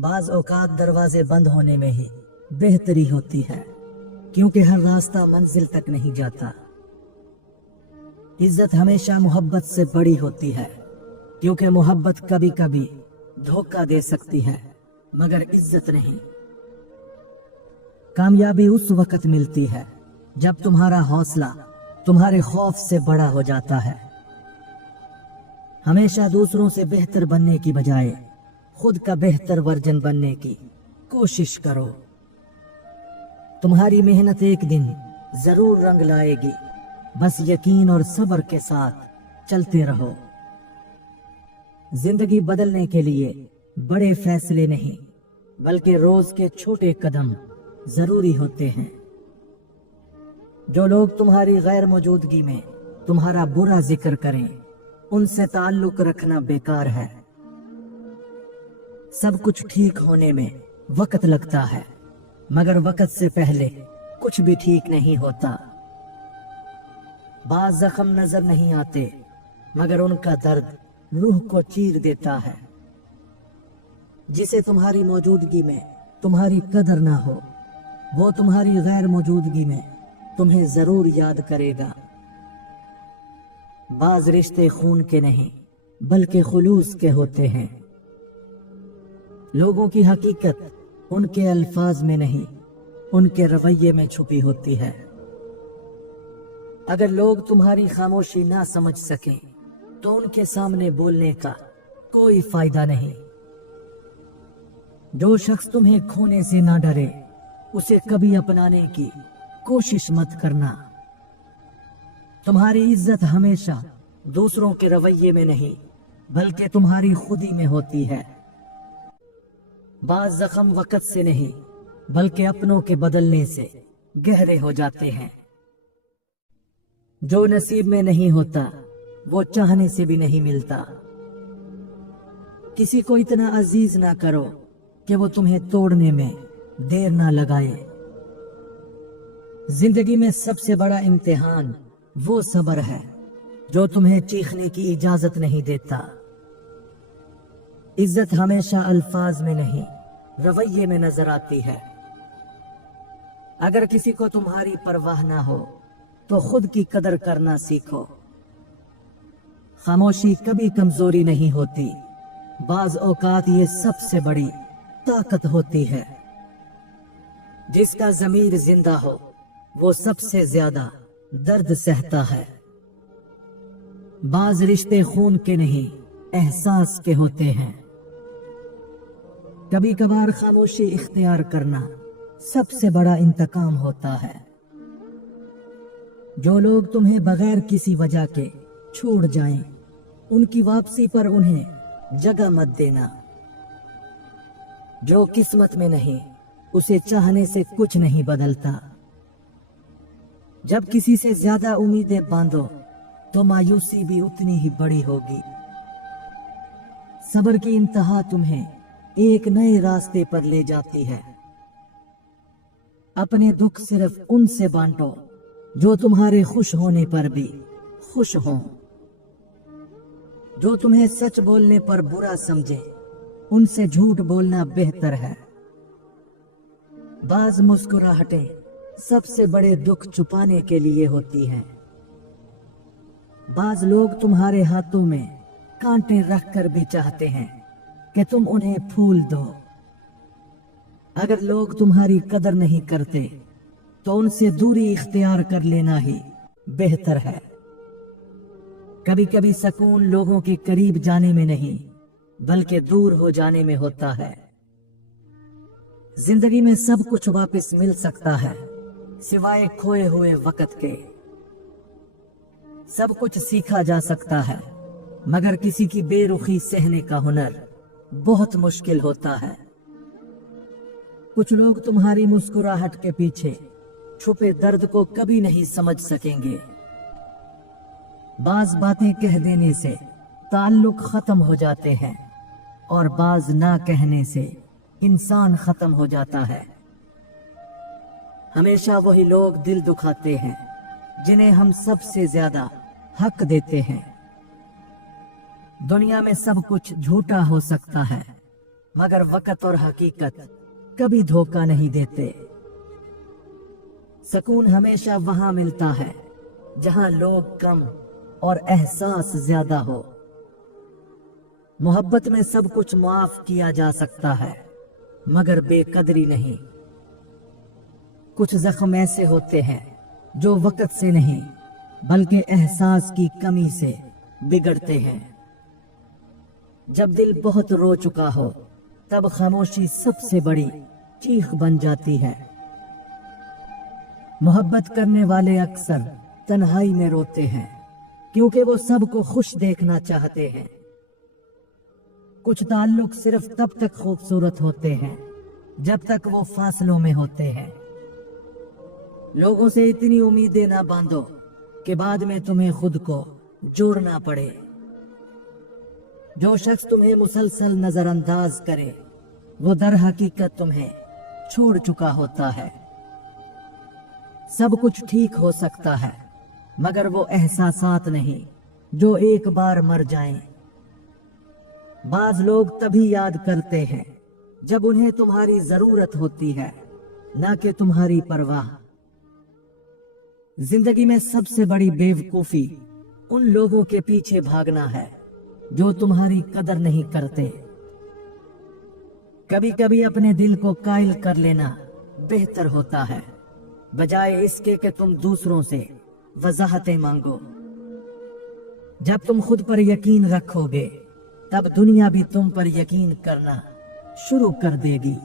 بعض اوقات دروازے بند ہونے میں ہی بہتری ہوتی ہے، کیونکہ ہر راستہ منزل تک نہیں جاتا۔ عزت ہمیشہ محبت سے بڑی ہوتی ہے، کیونکہ محبت کبھی کبھی دھوکہ دے سکتی ہے مگر عزت نہیں۔ کامیابی اس وقت ملتی ہے جب تمہارا حوصلہ تمہارے خوف سے بڑا ہو جاتا ہے۔ ہمیشہ دوسروں سے بہتر بننے کی بجائے خود کا بہتر ورژن بننے کی کوشش کرو۔ تمہاری محنت ایک دن ضرور رنگ لائے گی، بس یقین اور صبر کے ساتھ چلتے رہو۔ زندگی بدلنے کے لیے بڑے فیصلے نہیں بلکہ روز کے چھوٹے قدم ضروری ہوتے ہیں۔ جو لوگ تمہاری غیر موجودگی میں تمہارا برا ذکر کریں، ان سے تعلق رکھنا بیکار ہے۔ سب کچھ ٹھیک ہونے میں وقت لگتا ہے، مگر وقت سے پہلے کچھ بھی ٹھیک نہیں ہوتا۔ بعض زخم نظر نہیں آتے، مگر ان کا درد روح کو چیر دیتا ہے۔ جسے تمہاری موجودگی میں تمہاری قدر نہ ہو، وہ تمہاری غیر موجودگی میں تمہیں ضرور یاد کرے گا۔ بعض رشتے خون کے نہیں بلکہ خلوص کے ہوتے ہیں۔ لوگوں کی حقیقت ان کے الفاظ میں نہیں، ان کے رویے میں چھپی ہوتی ہے۔ اگر لوگ تمہاری خاموشی نہ سمجھ سکیں تو ان کے سامنے بولنے کا کوئی فائدہ نہیں۔ جو شخص تمہیں کھونے سے نہ ڈرے، اسے کبھی اپنانے کی کوشش مت کرنا۔ تمہاری عزت ہمیشہ دوسروں کے رویے میں نہیں بلکہ تمہاری خودی میں ہوتی ہے۔ بعض زخم وقت سے نہیں بلکہ اپنوں کے بدلنے سے گہرے ہو جاتے ہیں۔ جو نصیب میں نہیں ہوتا وہ چاہنے سے بھی نہیں ملتا۔ کسی کو اتنا عزیز نہ کرو کہ وہ تمہیں توڑنے میں دیر نہ لگائے۔ زندگی میں سب سے بڑا امتحان وہ صبر ہے جو تمہیں چیخنے کی اجازت نہیں دیتا۔ عزت ہمیشہ الفاظ میں نہیں رویے میں نظر آتی ہے۔ اگر کسی کو تمہاری پرواہ نہ ہو تو خود کی قدر کرنا سیکھو۔ خاموشی کبھی کمزوری نہیں ہوتی، بعض اوقات یہ سب سے بڑی طاقت ہوتی ہے۔ جس کا ضمیر زندہ ہو وہ سب سے زیادہ درد سہتا ہے۔ بعض رشتے خون کے نہیں احساس کے ہوتے ہیں۔ کبھی کبھار خاموشی اختیار کرنا سب سے بڑا انتقام ہوتا ہے۔ جو لوگ تمہیں بغیر کسی وجہ کے چھوڑ جائیں، ان کی واپسی پر انہیں جگہ مت دینا۔ جو قسمت میں نہیں اسے چاہنے سے کچھ نہیں بدلتا۔ جب کسی سے زیادہ امیدیں باندھو تو مایوسی بھی اتنی ہی بڑی ہوگی۔ صبر کی انتہا تمہیں ایک نئے راستے پر لے جاتی ہے۔ اپنے دکھ صرف ان سے بانٹو جو تمہارے خوش ہونے پر بھی خوش ہوں۔ جو تمہیں سچ بولنے پر برا سمجھے، ان سے جھوٹ بولنا بہتر ہے۔ بعض مسکراہٹیں سب سے بڑے دکھ چھپانے کے لیے ہوتی ہیں۔ بعض لوگ تمہارے ہاتھوں میں کانٹے رکھ کر بھی چاہتے ہیں کہ تم انہیں پھول دو۔ اگر لوگ تمہاری قدر نہیں کرتے تو ان سے دوری اختیار کر لینا ہی بہتر ہے۔ کبھی کبھی سکون لوگوں کے قریب جانے میں نہیں بلکہ دور ہو جانے میں ہوتا ہے۔ زندگی میں سب کچھ واپس مل سکتا ہے سوائے کھوئے ہوئے وقت کے۔ سب کچھ سیکھا جا سکتا ہے مگر کسی کی بے رخی سہنے کا ہنر بہت مشکل ہوتا ہے۔ کچھ لوگ تمہاری مسکراہٹ کے پیچھے چھپے درد کو کبھی نہیں سمجھ سکیں گے۔ بعض باتیں کہہ دینے سے تعلق ختم ہو جاتے ہیں اور بعض نہ کہنے سے انسان ختم ہو جاتا ہے۔ ہمیشہ وہی لوگ دل دکھاتے ہیں جنہیں ہم سب سے زیادہ حق دیتے ہیں۔ دنیا میں سب کچھ جھوٹا ہو سکتا ہے मगर वक्त और हकीकत कभी धोखा नहीं देते। सुकून हमेशा वहां मिलता है जहां लोग कम और एहसास ज्यादा हो। मोहब्बत में सब कुछ माफ किया जा सकता है, मगर बेकदरी नहीं। कुछ जख्म ऐसे होते हैं जो वक्त से नहीं बल्कि एहसास की कमी से बिगड़ते हैं। जब दिल बहुत रो चुका हो तब खामोशी सबसे बड़ी चीख बन जाती है। मोहब्बत करने वाले अक्सर तन्हाई में रोते हैं क्योंकि वो सबको खुश देखना चाहते हैं। कुछ ताल्लुक सिर्फ तब तक खूबसूरत होते हैं जब तक वो फासलों में होते हैं। लोगों से इतनी उम्मीदें ना बांधो कि बाद में तुम्हें खुद को जोड़ना पड़े। जो शख्स तुम्हें मुसलसल नजरअंदाज करे वो दर हकीकत तुम्हें छोड़ चुका होता है। सब कुछ ठीक हो सकता है मगर वो एहसासात नहीं जो एक बार मर जाएं। बाज लोग तभी याद करते हैं जब उन्हें तुम्हारी जरूरत होती है, ना कि तुम्हारी परवाह। जिंदगी में सबसे बड़ी बेवकूफी उन लोगों के पीछे भागना है जो तुम्हारी कदर नहीं करते। कभी कभी अपने दिल को कायल कर लेना बेहतर होता है, बजाय इसके कि तुम दूसरों से वजाहतें मांगो। जब तुम खुद पर यकीन रखोगे तब दुनिया भी तुम पर यकीन करना शुरू कर देगी।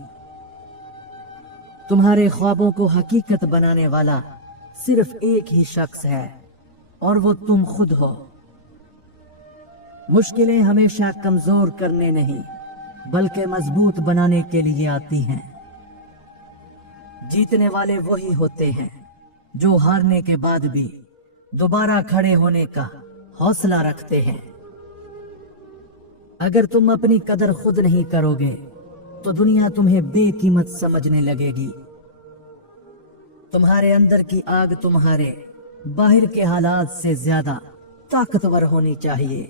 तुम्हारे ख्वाबों को हकीकत बनाने वाला सिर्फ एक ही शख्स है और वो तुम खुद हो। मुश्किलें हमेशा कमजोर करने नहीं बल्कि मजबूत बनाने के लिए आती हैं। जीतने वाले वही होते हैं जो हारने के बाद भी दोबारा खड़े होने का हौसला रखते हैं। अगर तुम अपनी कदर खुद नहीं करोगे तो दुनिया तुम्हें बेकीमत समझने लगेगी। तुम्हारे अंदर की आग तुम्हारे बाहर के हालात से ज्यादा ताकतवर होनी चाहिए।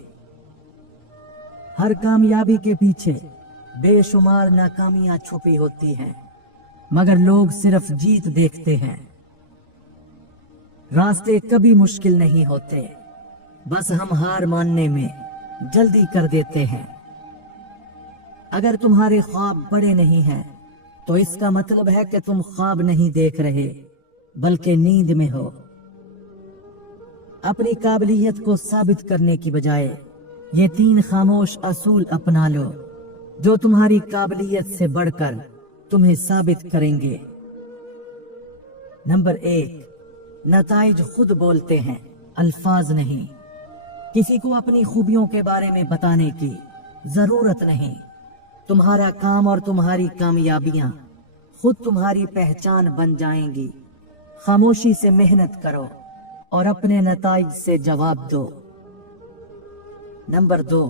हर कामयाबी के पीछे बेशुमार नाकामियां छुपी होती हैं, मगर लोग सिर्फ जीत देखते हैं। रास्ते कभी मुश्किल नहीं होते, बस हम हार मानने में जल्दी कर देते हैं। अगर तुम्हारे ख्वाब बड़े नहीं हैं तो इसका मतलब है कि तुम ख्वाब नहीं देख रहे बल्कि नींद में हो। अपनी काबिलियत को साबित करने की बजाय ये 3 खामोश असूल अपना लो जो तुम्हारी काबिलियत से बढ़कर तुम्हें साबित करेंगे। नंबर 1, नताइज खुद बोलते हैं, अल्फाज नहीं। किसी को अपनी खूबियों के बारे में बताने की जरूरत नहीं। तुम्हारा काम और तुम्हारी कामयाबियां खुद तुम्हारी पहचान बन जाएंगी। खामोशी से मेहनत करो और अपने नताइज से जवाब दो। नंबर 2,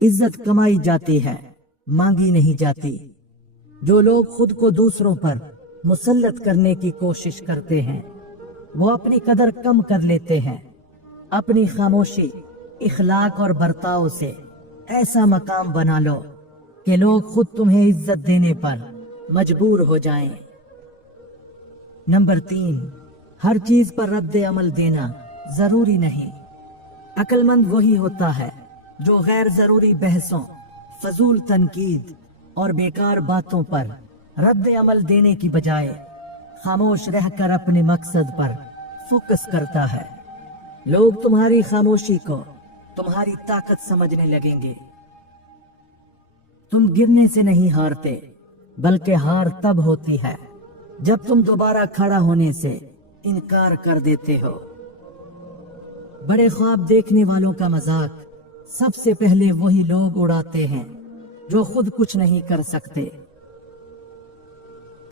इज्जत कमाई जाती है, मांगी नहीं जाती। जो लोग खुद को दूसरों पर मुसल्लत करने की कोशिश करते हैं वो अपनी कदर कम कर लेते हैं। अपनी खामोशी, इखलाक और बर्ताव से ऐसा मकाम बना लो कि लोग खुद तुम्हें इज्जत देने पर मजबूर हो जाएं। नंबर 3, हर चीज पर रद्द अमल देना जरूरी नहीं। अक्लमंद वही होता है जो गैर जरूरी बहसों, फजूल तनकीद और बेकार बातों पर रद्द अमल देने की बजाय खामोश रहकर अपने मकसद पर फोकस करता है। लोग तुम्हारी खामोशी को तुम्हारी ताकत समझने लगेंगे। तुम गिरने से नहीं हारते, बल्कि हार तब होती है जब तुम दोबारा खड़ा होने से इनकार कर देते हो। बड़े ख्वाब देखने वालों का मजाक सबसे पहले वही लोग उड़ाते हैं जो खुद कुछ नहीं कर सकते।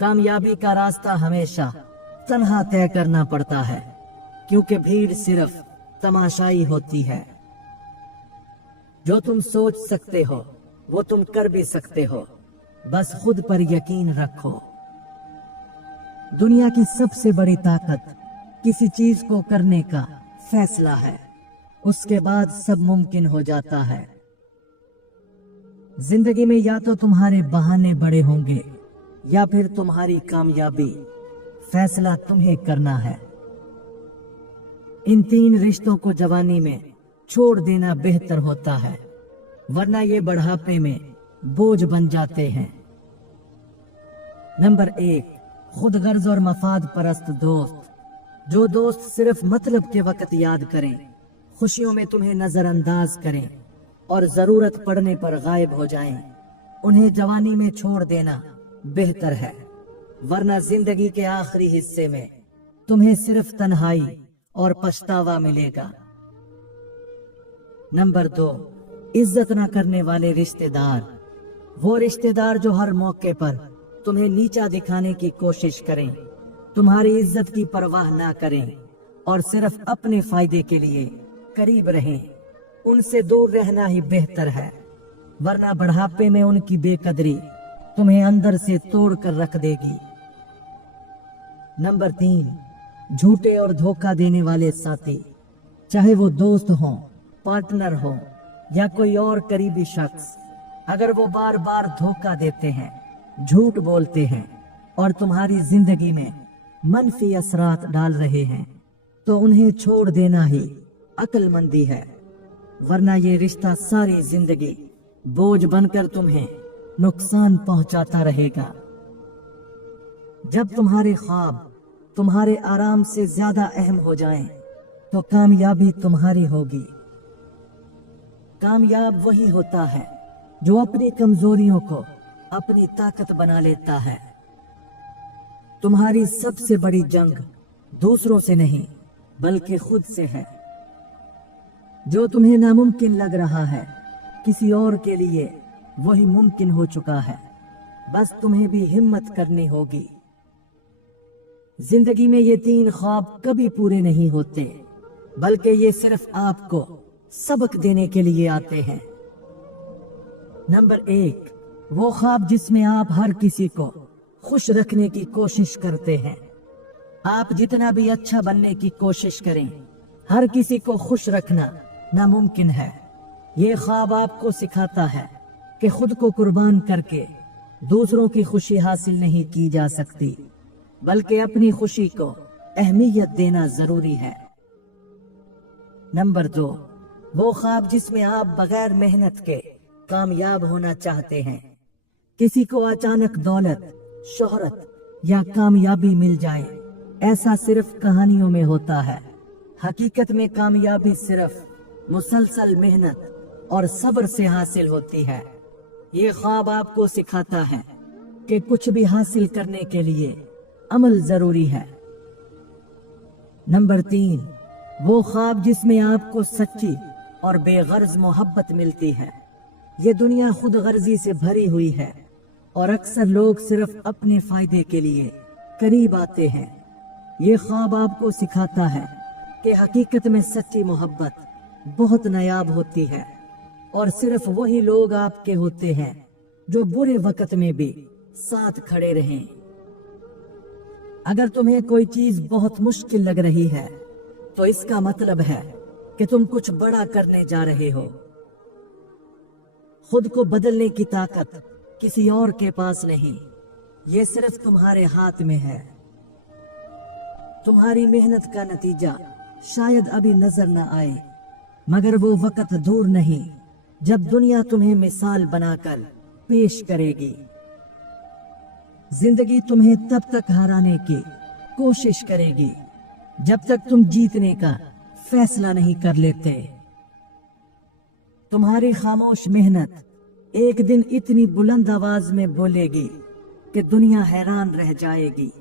कामयाबी का रास्ता हमेशा तन्हा तय करना पड़ता है, क्योंकि भीड़ सिर्फ तमाशाई होती है। जो तुम सोच सकते हो वो तुम कर भी सकते हो, बस खुद पर यकीन रखो। दुनिया की सबसे बड़ी ताकत किसी चीज को करने का फैसला है, उसके बाद सब मुमकिन हो जाता है। जिंदगी में या तो तुम्हारे बहाने बड़े होंगे या फिर तुम्हारी कामयाबी। फैसला तुम्हें करना है। इन 3 रिश्तों को जवानी में छोड़ देना बेहतर होता है, वरना ये बढ़ापे में बोझ बन जाते हैं। नंबर 1, खुदगर्ज और मफाद परस्त दोस्त। जो दोस्त सिर्फ मतलब के वक्त याद करें, खुशियों में तुम्हें नजरअंदाज करें और जरूरत पड़ने पर गायब हो जाएं, उन्हें जवानी में छोड़ देना बेहतर है, वरना जिंदगी के आखिरी हिस्से में तुम्हें सिर्फ तन्हाई और पछतावा मिलेगा। नंबर 2, इज्जत न करने वाले रिश्तेदार। वो रिश्तेदार जो हर मौके पर तुम्हें नीचा दिखाने की कोशिश करें, तुम्हारी इज्जत की परवाह ना करें और सिर्फ अपने फायदे के लिए करीब रहें, उनसे दूर रहना ही बेहतर है, वरना बढ़ापे में उनकी बेकदरी तुम्हें अंदर से तोड़ कर रख देगी। नंबर 3, झूठे और धोखा देने वाले साथी। चाहे वो दोस्त हो, पार्टनर हो या कोई और करीबी शख्स, अगर वो बार बार धोखा देते हैं, झूठ बोलते हैं और तुम्हारी जिंदगी में मनफी असरात डाल रहे हैं, तो उन्हें छोड़ देना ही अक्लमंदी है, वरना ये रिश्ता सारी जिंदगी बोझ बनकर तुम्हें नुकसान पहुंचाता रहेगा। जब तुम्हारे ख्वाब तुम्हारे आराम से ज्यादा अहम हो जाएं, तो कामयाबी तुम्हारी होगी। कामयाब वही होता है जो अपनी कमजोरियों को अपनी ताकत बना लेता है। तुम्हारी सबसे बड़ी जंग दूसरों से नहीं बल्कि खुद से है। जो तुम्हें नामुमकिन लग रहा है, किसी और के लिए वही मुमकिन हो चुका है। बस तुम्हें भी हिम्मत करनी होगी। जिंदगी में ये 3 ख्वाब कभी पूरे नहीं होते, बल्कि ये सिर्फ आपको सबक देने के लिए आते हैं। नंबर 1, वो ख्वाब जिसमें आप हर किसी को खुश रखने की कोशिश करते हैं। आप जितना भी अच्छा बनने की कोशिश करें, हर किसी को खुश रखना नामुमकिन है। ये ख्वाब आपको सिखाता है कि खुद को कुर्बान करके दूसरों की खुशी हासिल नहीं की जा सकती, बल्कि अपनी खुशी को अहमियत देना जरूरी है। नंबर 2, वो ख्वाब जिसमें आप बगैर मेहनत के कामयाब होना चाहते हैं। किसी को अचानक दौलत, शोहरत या कामयाबी मिल जाए, ऐसा सिर्फ कहानियों में होता है। हकीकत में कामयाबी सिर्फ मुसलसल मेहनत और सब्र से हासिल होती है। ये ख्वाब आपको सिखाता है कि कुछ भी हासिल करने के लिए अमल जरूरी है। नंबर 3, वो ख्वाब जिसमें आपको सच्ची और बेगर्ज मोहब्बत मिलती है। ये दुनिया खुद गर्जी से भरी हुई है और अक्सर लोग सिर्फ अपने फायदे के लिए करीब आते हैं। ये ख्वाब आपको सिखाता है कि हकीकत में सच्ची मोहब्बत बहुत नायाब होती है और सिर्फ वही लोग आपके होते हैं जो बुरे वक्त में भी साथ खड़े रहें। अगर तुम्हें कोई चीज बहुत मुश्किल लग रही है, तो इसका मतलब है कि तुम कुछ बड़ा करने जा रहे हो। खुद को बदलने की ताकत किसी और के पास नहीं, ये सिर्फ तुम्हारे हाथ में है। तुम्हारी मेहनत का नतीजा शायद अभी नजर न आए, मगर वो वक्त दूर नहीं जब दुनिया तुम्हें मिसाल बनाकर पेश करेगी। जिंदगी तुम्हें तब तक हराने की कोशिश करेगी जब तक तुम जीतने का फैसला नहीं कर लेते। तुम्हारी खामोश मेहनत एक दिन इतनी बुलंद आवाज में बोलेगी कि दुनिया हैरान रह जाएगी।